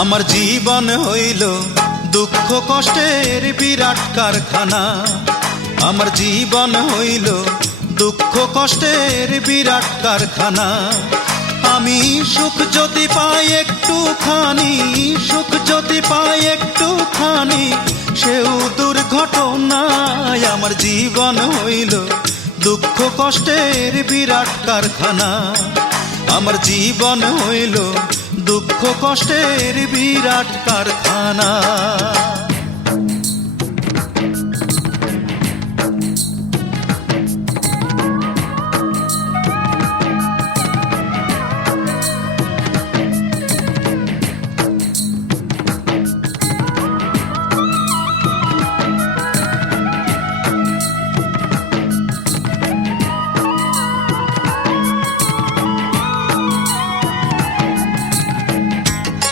আমার জীবন হইল দুঃখ কষ্টের বিরাট কারখানা। আমার জীবন হইল দুঃখ কষ্টের বিরাট কারখানা। আমি সুখ যদি পাই একটুখানি, সুখ যদি পাই একটুখানি, সেও দুর্ঘটনায়। আমার জীবন হইল দুঃখ কষ্টের বিরাট কারখানা। আমার জীবন হইল দুঃখ কষ্টের বিরাট কারখানা।